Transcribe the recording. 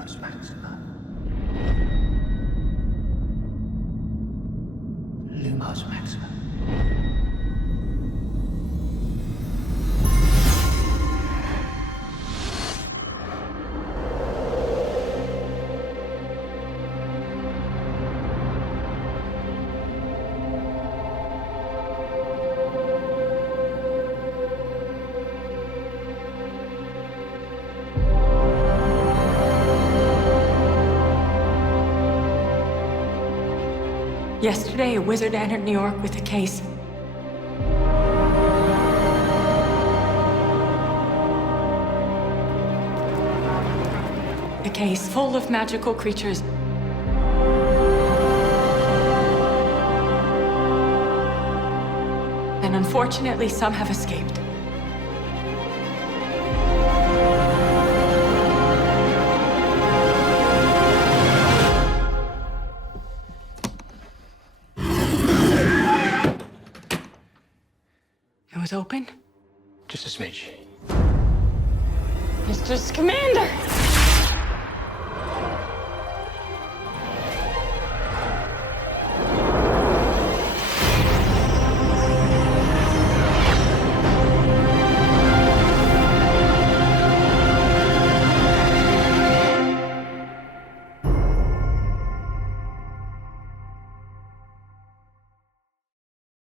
Lumos Maxima. Lumos Maxima. Yesterday, a wizard entered New York with a case. A case full of magical creatures. And unfortunately, some have escaped. It was open? Just a smidge. Mr. Scamander!